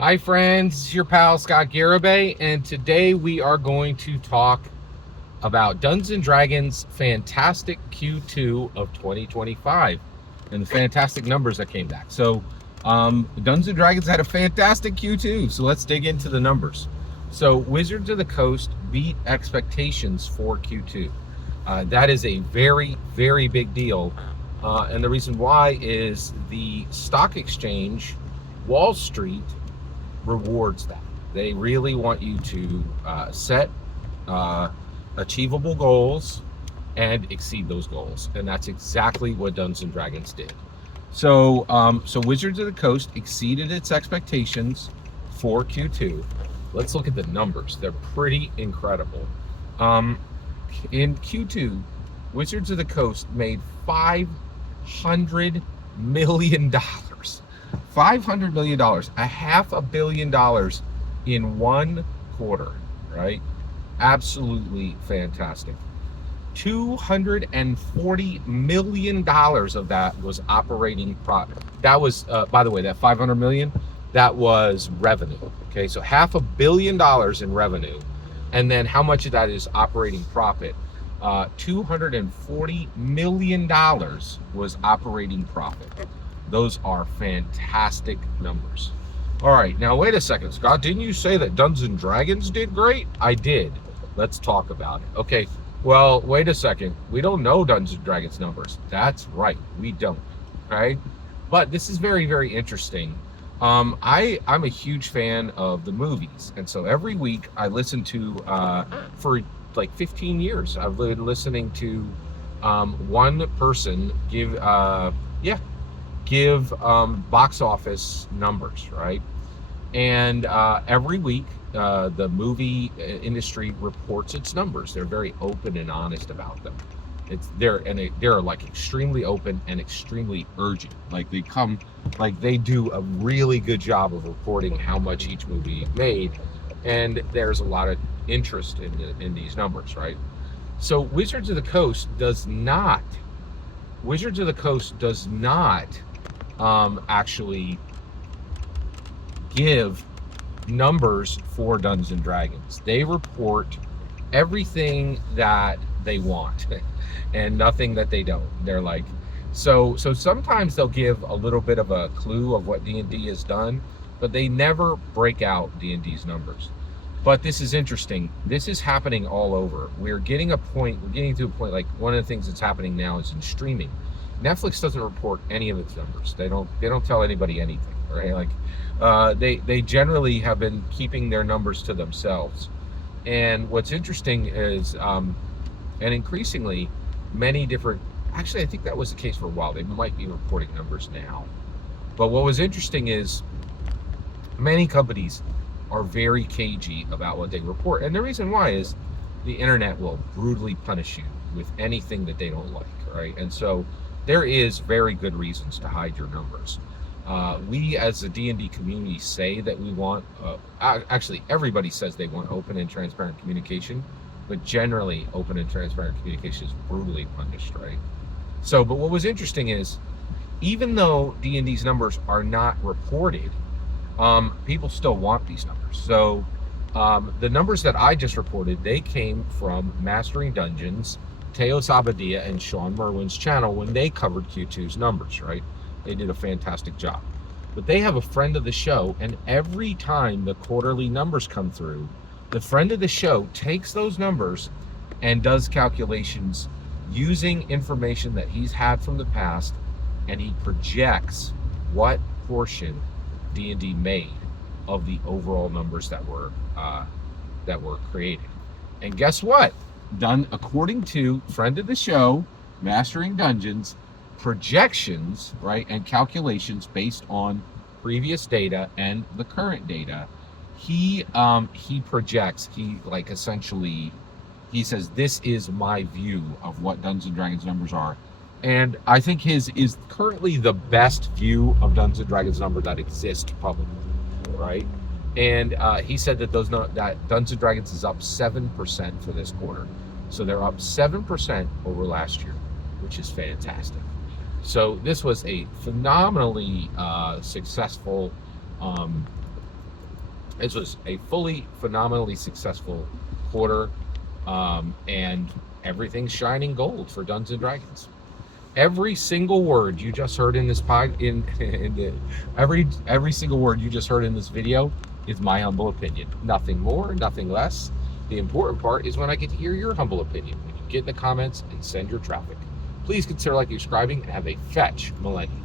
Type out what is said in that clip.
Hi friends, it's your pal Scott Garibay, and today we are going to talk about Dungeons and Dragons Fantastic Q2 of 2025 and the fantastic numbers that came back. So Dungeons and Dragons had a fantastic Q2, so let's dig into the numbers. So Wizards of the Coast beat expectations for Q2. That is a very, very big deal. And the reason why is the stock exchange, Wall Street, rewards that. They really want you to set achievable goals and exceed those goals, and that's exactly what Dungeons and Dragons did. So, Wizards of the Coast exceeded its expectations for Q2. Let's look at the numbers; they're pretty incredible. In Q2, Wizards of the Coast made $500 million. $500 million, $500 million in one quarter, right? Absolutely fantastic. $240 million of that was operating profit. That was, by the way, that 500 million, that was revenue. Okay, so $500 million in revenue, and then how much of that is operating profit? $240 million was operating profit. Those are fantastic numbers. All right, now wait a second, Scott. Didn't you say that Dungeons and Dragons did great? I did. Let's talk about it. Okay, well, wait a second. We don't know Dungeons and Dragons numbers. That's right, we don't. Okay, but this is very, very interesting. I'm a huge fan of the movies, and so every week I listen to for like 15 years. I've been listening to one person give box office numbers, right? And every week, the movie industry reports its numbers. They're very open and honest about them. They're like extremely open and extremely urgent. Like they do a really good job of reporting how much each movie made, and there's a lot of interest in these numbers, right? So Wizards of the Coast does not actually give numbers for Dungeons and Dragons. They report everything that they want and nothing that they don't. They're like, so sometimes they'll give a little bit of a clue of what D&D has done, but they never break out D&D's numbers. But this is interesting. This is happening all over. We're getting to a point, like one of the things that's happening now is in streaming. Netflix doesn't report any of its numbers. They don't tell anybody anything, right? Like they generally have been keeping their numbers to themselves. And what's interesting is and increasingly many different, actually I think that was the case for a while. They might be reporting numbers now. But what was interesting is many companies are very cagey about what they report. And the reason why is the internet will brutally punish you with anything that they don't like, right? And so there is very good reasons to hide your numbers. We as a D&D community say that we want, actually everybody says they want open and transparent communication, but generally open and transparent communication is brutally punished, right? So, but what was interesting is, even though D&D's numbers are not reported, people still want these numbers. So the numbers that I just reported, they came from Mastering Dungeons, Teo Sabadia, and Sean Merwin's channel when they covered Q2's numbers, right? They did a fantastic job. But they have a friend of the show, and every time the quarterly numbers come through, the friend of the show takes those numbers and does calculations using information that he's had from the past, and he projects what portion D&D made of the overall numbers that were created. And guess what? Done according to friend of the show, Mastering Dungeons, projections, right, and calculations based on previous data and the current data. He projects. He says, this is my view of what Dungeons and Dragons numbers are. And I think his is currently the best view of Dungeons and Dragons number that exists publicly, right? And he said that that Dungeons and Dragons is up 7% for this quarter. So they're up 7% over last year, which is fantastic. So this was a phenomenally successful This was a fully phenomenally successful quarter, and everything's shining gold for Dungeons and Dragons. Every single word you just heard in this every single word you just heard in this video is my humble opinion. Nothing more, nothing less. The important part is when I get to hear your humble opinion, when you get in the comments and send your traffic. Please consider liking, subscribing, and have a fetch millennium.